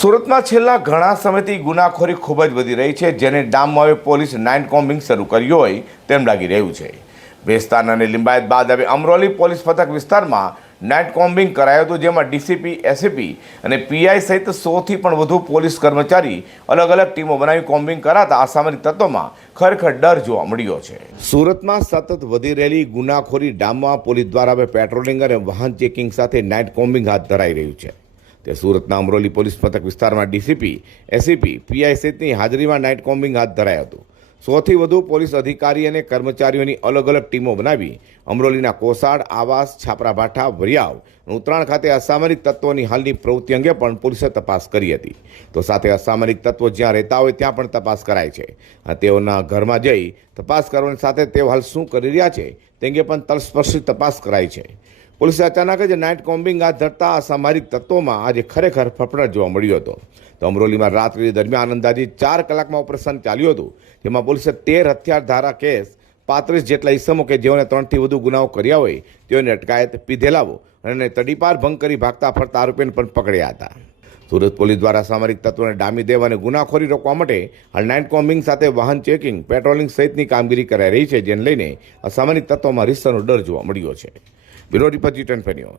સુરતમાં છેલ્લા ઘણા સમયથી ગુનાખોરી ખૂબ જ વધી રહી છે, જેને ડામમાં હવે પોલીસ નાઇટ કોમ્બિંગ શરૂ કર્યું હોય તેમ લાગી રહ્યું છે. ભેસ્તાન અને લિંબાયત બાદ હવે અમરોલી પોલીસ મથક વિસ્તારમાં નાઇટ કોમ્બિંગ કરાયું હતું, જેમાં ડીસીપી, એસીપી અને પીઆઈ સહિત સોથી પણ વધુ પોલીસ કર્મચારી અલગ અલગ ટીમો બનાવી કોમ્બિંગ કરાતા અસામરિક તત્વોમાં ખરેખર ડર જોવા મળ્યો છે. સુરતમાં સતત વધી રહેલી ગુનાખોરી ડામમાં પોલીસ દ્વારા હવે પેટ્રોલિંગ અને વાહન ચેકિંગ સાથે નાઇટ કોમ્બિંગ હાથ ધરાઈ રહ્યું છે. તે સુરતના અમરોલી પોલીસ મથક વિસ્તારમાં ડીસીપી એસીપી પીઆઈ સહિતની હાજરીમાં નાઇટ કોમ્બિંગ હાથ ધરાયું હતું. સોથી વધુ પોલીસ અધિકારી અને કર્મચારીઓની અલગ અલગ ટીમો બનાવી અમરોલીના કોસાડ, આવાસ, છાપરાભાઠા, વરિયાવ ઉત્તરાયણ ખાતે અસામરિક તત્વોની હાલની પ્રવૃત્તિ અંગે પણ પોલીસે તપાસ કરી હતી. તો સાથે અસામરિક તત્વો જ્યાં રહેતા હોય ત્યાં પણ તપાસ કરાય છે. તેઓના ઘરમાં જઈ તપાસ કરવાની સાથે તેઓ હાલ શું કરી રહ્યા છે તે અંગે પણ તલસ્પર્શી તપાસ કરાઈ છે. પોલીસે અચાનક જ નાઇટ કોમ્બિંગ હાથ ધરતા અસામરિક તત્વોમાં આજે ખરેખર ફફડાટ જોવા મળ્યો હતો. તો અમરોલીમાં રાત્રિ દરમિયાન અંદાજે ચાર કલાકમાં ઓપરેશન ચાલ્યું હતું. જેમાં પોલીસે તેર હથિયાર ધારા કેસ, પાંત્રીસ જેટલા ઇસમો કે જેઓને ત્રણથી વધુ ગુનાઓ કર્યા હોય, તેઓને અટકાયત પીધેલાવો અને તડીપાર ભંગ કરી ભાગતા ફરતા આરોપીને પણ પકડ્યા હતા. સુરત પોલીસ દ્વારા સામરિક તત્વોને ડામી દેવા અને ગુનાખોરી રોકવા માટે હાલ નાઇટ કોમ્બિંગ સાથે વાહન ચેકિંગ, પેટ્રોલિંગ સહિતની કામગીરી કરાઈ રહી છે, જેને લઈને અસામરિક તત્વોમાં રીસનો ડર જોવા મળ્યો છે. विरोधी पद जी टिनि पंहिंजो